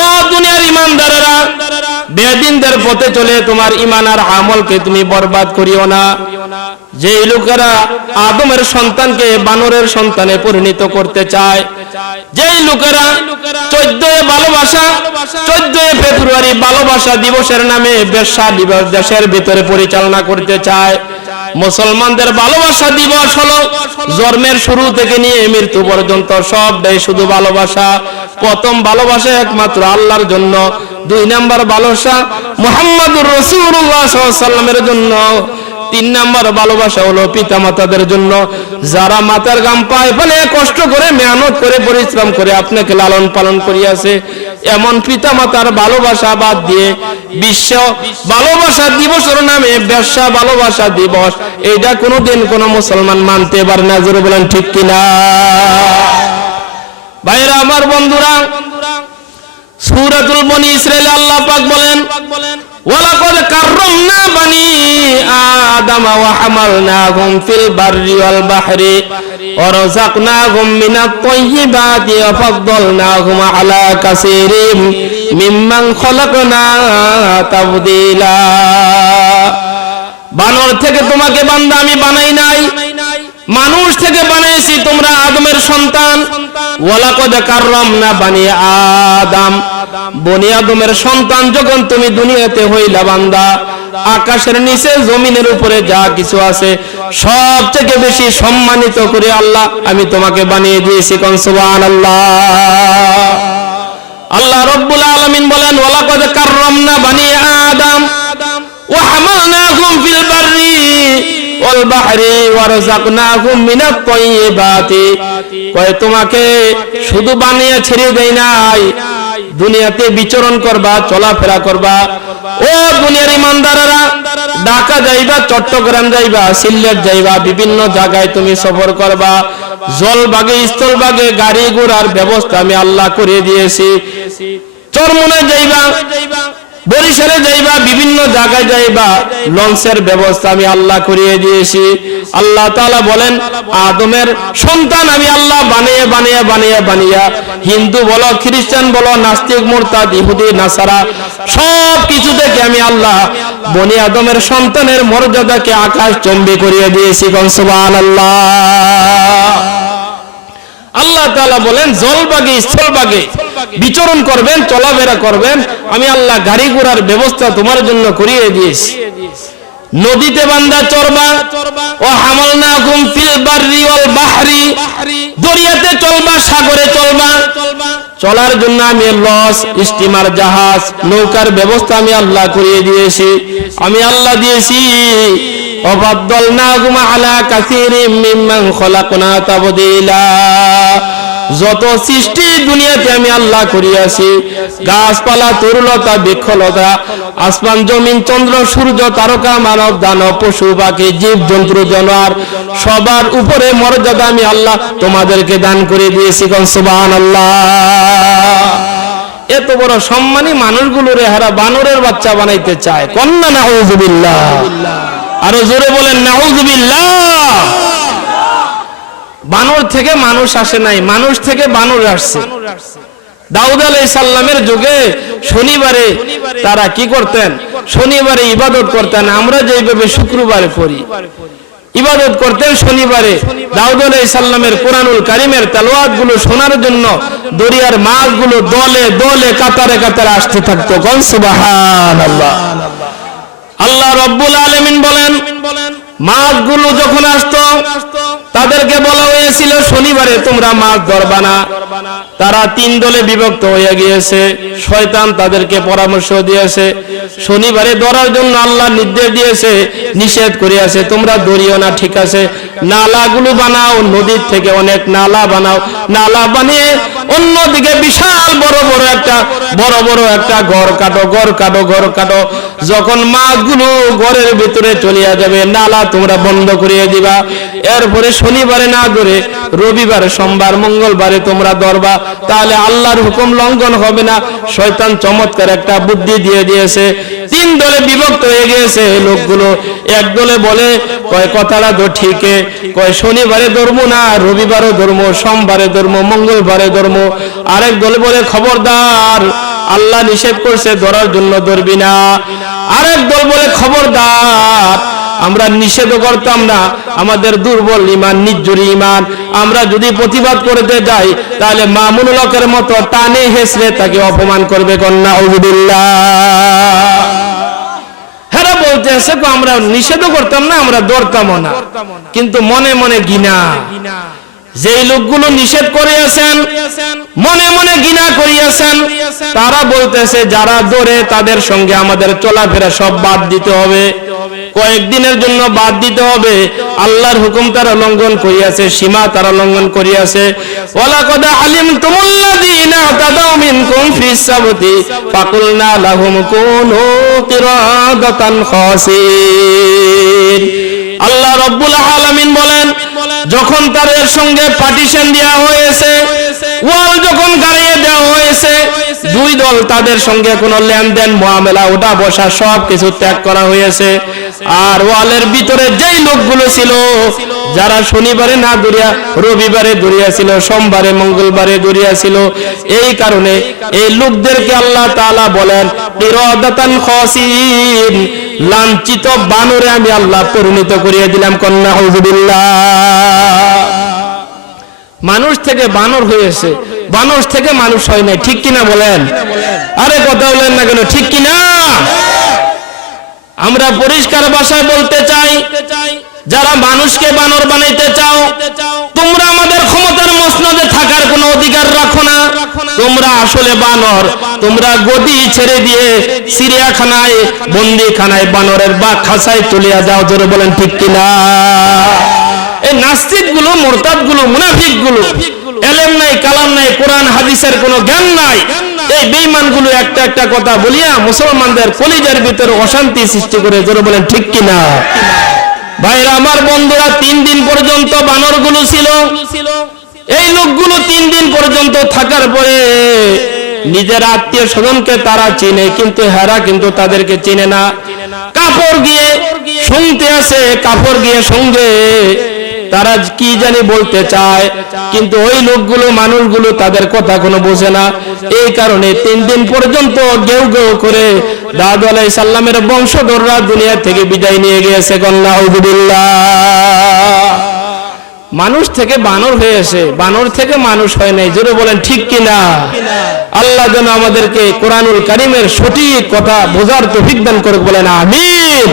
ও দুনিয়ার ইমানদারেরা, বেদিনদের পথে চলে তোমার ইমান আর আমলকে তুমি বরবাদ করিও না। যেই লোকেরা আদমের সন্তানকে বানরের সন্তানে পরিণত করতে চায়, যেই লোকেরা চোদ্দ ভালোবাসা। চোদ্দ ফেব্রুয়ারি ভালোবাসা দিবসের নামে বেশ্যা দিবস দেশের ভিতরে পরিচালনা করতে চায়। মুসলমানদের ভালোবাসা দিবস হলো জন্মের শুরু থেকে নিয়ে মৃত্যু পর্যন্ত শুধু ভালোবাসা। প্রথম ভালোবাসা একমাত্র আল্লাহর জন্য। দুই নাম্বার ভালোবাসা জন্য। তিন নাম্বার ভালোবাসা হলো পিতা মাতাদের জন্য। যারা মাতার কষ্ট করে, মেহনত করে, পরিশ্রম করে আপনাকে লালন পালন করিয়াছে। এমন পিতা মাতার ভালোবাসা বাদ দিয়ে বিশ্ব ভালোবাসা দিবসের নামে ব্যবসা ভালোবাসা দিবস। এইটা কোনোদিন কোনো মুসলমান মানতে পারে না, জোরে বলেন ঠিক কিনা? ভাইরা, আমার বন্ধুরা, সুরাতুল বনি ইসরায়েল আল্লাহ পাক বলেন ওয়ালাকাদ কাররামনা বানি আদম ওয়া হামালনাহুম ফিল বাররি ওয়াল বাহরি। ওয়া রাযাকনাহুম মিনাত তাইয়্যিবাতি ওয়া ফাদ্দালনাহুম আলা কাসীরিম বানর থেকে তোমাকে বান্দা আমি বানাই নাই। মানুষ থেকে বানিয়েছি তোমরা আদমের সন্তান। ওয়ালাকদ কাররামনা বানি আদম। বনি আদমের সন্তান যখন তুমি দুনিয়াতে হইলা বান্দা, আকাশের নিচে জমিনের উপরে যা কিছু আছে, সব থেকে বেশি সম্মানিত করে আল্লাহ আমি তোমাকে বানিয়ে দিয়েছি কোন সুবহানাল্লাহ। আল্লাহ রব্বুল আলামিন বলেন, ওয়ালাকদ কাররামনা বানি আদম। ওয়া হামালনাহুম ফিল বাররি। ওয়াল বাহরি ওয়ারযাকনাহুম মিনাত তাইয়্যিবাতি কয়, তোমাকে শুধু বানিয়ে ছেড়ে দেই নাই, দুনিয়াতে বিচরণ করবা, চলাফেরা করবা। ও দুনিয়ার ইমানদারেরা, ঢাকা যাইবা, চট্টগ্রাম যাইবা, সিলেট যাইবা, বিভিন্ন জায়গায় তুমি সফর করবা। জল বাগে স্থল বাগে গাড়ি ঘোড়ার ব্যবস্থা আমি আল্লাহ করে দিয়েছি। চরমুনায় যাইবা। বরিশালে যাইবা, বিভিন্ন জায়গায় যাইবা, লঞ্চের ব্যবস্থা আমি আল্লাহ করিয়ে দিয়েছি। আল্লাহ তাআলা বলেন, আদমের সন্তান আমি আল্লাহ বানিয়ে বানিয়ে বানিয়ে, বানিয়া। হিন্দু বলো, খ্রিস্টান বলো, নাস্তিক, মুরতাদ, ইহুদি, নাসারা সব কিছু থেকে আমি আল্লাহ বনি আদমের সন্তানের মর্যাদাকে আকাশ চম্বি করিয়ে দিয়েছি? সুবহানাল্লাহ। আল্লাহ তাআলা বলেন, জলবাগে, স্থলবাগে বিচরণ করবেন, চলাফেরা করবেন। আমি আল্লাহ গাড়ি ঘোড়ার ব্যবস্থা তোমার জন্য করিয়ে দিয়েছি। নদীতে বান্দা চরবা ও হামালনা গুম দরিয়াতে চলবা, সাগরে চলবা। চলার জন্য আমি লস, স্টিমার জাহাজ, নৌকার ব্যবস্থা আমি আল্লাহ করিয়ে দিয়েছি। আমি আল্লাহ দিয়েছি। وفضلناهم على كثير ممن خلقنا تبديلا যত সৃষ্টি দুনিয়াতে আমি আল্লাহ করিয়াছি গাছপালা তরুলতা বৃক্ষলতা আসমান জমিন চন্দ্র সূর্য তারকা মানব দানব পশু পাখি জীব জন্তু জানোয়ার সবার উপরে মর্যাদা আমি আল্লাহ তোমাদেরকে দান করে দিয়েছি কোন সুবহানাল্লাহ এত বড় সম্মানী মানুষগুলো রে হারা বানরের বাচ্চা বানাইতে চায় কন্যা নাউজুবিল্লাহ আরও জোরে বলেন, নাউজুবিল্লাহ। বানর থেকে মানুষ আসে নাই, মানুষ থেকে বানর আসছে। দাউদ আলাই সাল্লামের যুগে শনিবারে তারা কি করতেন? শনিবারে ইবাদত করতেন। আমরা যেভাবে শুক্রবারে করি ইবাদত করতেন শনিবারে। দাউদ আলাই সাল্লামের কোরআনুল কারিমের তেলোয়াতগুলো শোনার জন্য দরিয়ার মাছগুলো দলে দলে কাতারে কাতারে আসতে থাকতো। গন আল্লাহ আল্লাহ রব্বুল আলমিন বলেন মাছগুলো যখন আসতো তাদেরকে বলা হয়েছিল, শনিবারে তোমরা মাছ ধরবা না। তারা তিন দলে বিভক্ত হয়ে গিয়েছে। শয়তান তাদেরকে পরামর্শ দিয়েছে, শনিবারে ধরার জন্য আল্লাহ নির্দেশ দিয়েছে, নিষেধ করিয়াছে, তোমরা ধরিও না, ঠিক আছে? নালাগুলো বানাও, নদীর থেকে অনেক নালা বানাও। নালা বানিয়ে অন্যদিকে বিশাল বড় বড় একটা, বড় বড় একটা ঘর কাটো ঘর কাটো ঘর কাটো। যখন মাছগুলো ঘরের ভিতরে চলিয়া যাবে, নালা তোমরা বন্ধ করিয়ে দিবা। এরপরে শনিবারে না ধরে রবিবার, সোমবার, মঙ্গলবারে তোমরা ধরবা। তাহলে আল্লাহর হুকুম লঙ্ঘন হবে না। শয়তান চমৎকার একটা বুদ্ধি দিয়ে দিয়েছে। তিন দলে বিভক্ত হয়ে গিয়েছে লোকগুলো। এক দলে বলে, কয়, কথাটা তো ঠিকই। কয়, শনিবারে ধরবো না রবিবারে ধর্ম, সোমবারে ধর্ম, মঙ্গলবারে ধর্ম। আরেক দলে বলে, খবরদার, আল্লাহ নিষেধ করছে, ধরার জন্য ধরবি না। আরেক দল বলে, খবরদার আমরা নিষেধ করতাম না আমাদের দুর্বল ইমান নিজ্জুরি ইমান। আমরা যদি প্রতিবাদ করতে যাই, তাহলে মামুনুল হকের মতো টানে হেসড়ে তাকে অপমান করবে কন্যা হ্যাঁ মনে মনে মনে মনে করিয়াছেন তারা বলতেছে, যারা দৌড়ে তাদের সঙ্গে আমাদের চলাফেরা সব বাদ দিতে হবে। কয়েকদিনের জন্য বাদ দিতে হবে। আল্লাহর হুকুম তারা লঙ্ঘন করিয়াছে, সীমা তারা লঙ্ঘন করিয়াছে। আল্লাহ রব্বুল আলামিন বলেন, যখন তাদের সঙ্গে পার্টিশন দেওয়া হয়েছে ওয়াল যখন গাড়িয়ে দেওয়া হয়েছে, দুই দল তাদের সঙ্গে কোনো লেনদেন মোয়ামেলা ওটা বসা সব কিছু ত্যাগ করা হয়েছে। আর ওয়ালের ভিতরে যেই লোকগুলো ছিল, যারা শনিবারে না দরিয়া, রবিবারে দরিয়া ছিল, সোমবারে, মঙ্গলবারে দরিয়া ছিল, এই কারণে এই লোকদেরকে আল্লাহ তাআলা বলেন নিরদাতান খসিন লাঞ্ছিত বানরে আমি আল্লাহ পরিণত করিয়ে দিলাম, কন্যা হুজুবিল্লাহ মানুষ থেকে বানর হয়েছে মানুষ থেকে মানুষ হয় নাই। ঠিক কিনা বলেন? আরে কথা বলেন না কেন? ঠিক কিনা? আমরা পরিষ্কার ভাষায় বলতে চাই, যারা মানুষকে বানর বানাইতে চাও, তোমরা আমাদের ক্ষমতার মসনদে থাকার কোনো অধিকার রাখো না। তোমরা আসলে বানর। তোমরা গদি ছেড়ে দিয়ে সিরিয়াখানায় বন্দিখানায় বানরের বা খাসায় তুলিয়া যাও। জোরে বলেন, ঠিক কিনা? এই নাস্তিকগুলো মোরতাদগুলো মুনাফিকগুলো এলেম নাই, কালাম নাই, কোরআন, হাদিসের কোনো জ্ঞান নাই। এই বেঈমানগুলো একটা একটা কথা বলিয়া মুসলমানদের কলিজার ভিতরে অশান্তি সৃষ্টি করে, জোরে বলেন, ঠিক কিনা ভাইরা, আমার বন্ধুরা, তিন দিন পর্যন্ত ছিল। এই লোকগুলো তিন দিন পর্যন্ত থাকার পরে নিজের আত্মীয় স্বজনকে তারা চিনে, কিন্তু হেরা কিন্তু তাদেরকে চিনে না। কাপড় গিয়ে শুনতে আসে, কাপড় গিয়ে সঙ্গে তারা কি জানি বলতে চায়, কিন্তু ওই লোকগুলো, মানুষগুলো তাদের কথা কোনো বোঝে না। এই কারণে তিন দিন পর্যন্ত গেউ গেউ করে দাদু আলাই সাল্লামের বংশধররা দুনিয়া থেকে বিদায় নিয়ে গিয়েছে কন্যা মানুষ থেকে বানর হয়েছে বানর থেকে মানুষ হয় নাই, জোরে বলেন ঠিক কিনা? আল্লাহ যেন আমাদেরকে কোরআনুল কারিমের সঠিক কথা বোঝার তো দান করে বলেন আমিন।